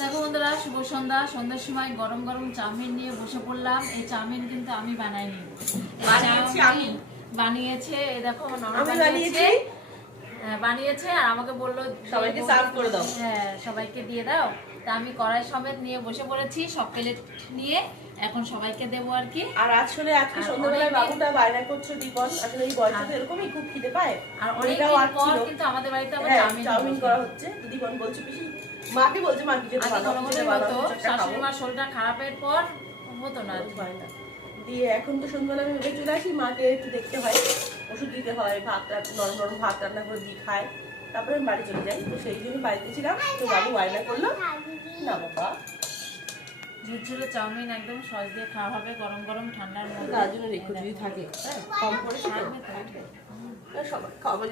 দেখো বন্ধুরা, শুভ সন্ধ্যা। সন্ধ্যার সময় গরম গরম চাউমিন নিয়ে বসে পড়লাম। এই চাউমিন কিন্তু আমি বানাইনি, চাউমিন বানিয়েছে এই দেখো বানিয়েছে আর আমাকে বললো সবাইকে সার্ভ করে দাও। হ্যাঁ, সবাইকে দিয়ে দাও। তা আমি কড়াই সমেত নিয়ে বসে পড়েছি, সব প্লেট নিয়ে এখন সবাইকে দেবো আর কি। আর আসলে আজকে সন্ধ্যাবেলায় বাবুটা বায়না করছে দীপন, আসলে এই বয়সে তো এরকমই খুব খিদে পায়। আর অনেকদিন পর কিন্তু আমাদের বাড়িতে আবার চাউমিন করা হচ্ছে। দীপন বলছে পিসি, মাকে বলছে মা কি যেতে বানাবো। শাশুড়ি মার শরীরটা খারাপের পর হতো না বায়না দিয়ে। এখন তো সন্ধ্যাবেলা আমি উঠে চলে আসি, মাকে একটু দেখতে হয়, ওষুধ দিতে হয়, ভাত নরম নরম ভাত রান্না করে দিয়ে খায়, তারপরে আমি বাড়ি চলে যাই। তো সেই জন্য বাড়িতে ছিলাম, তো বাবু বায়না করলো না বাবা ঝুরঝুরে চাউমিন একদম সস দিয়ে খাওয়া হবে গরম গরম ঠান্ডার মধ্যে। তার জন্য রেখে যদি থাকে কম করে সবাই খাওয়াবো।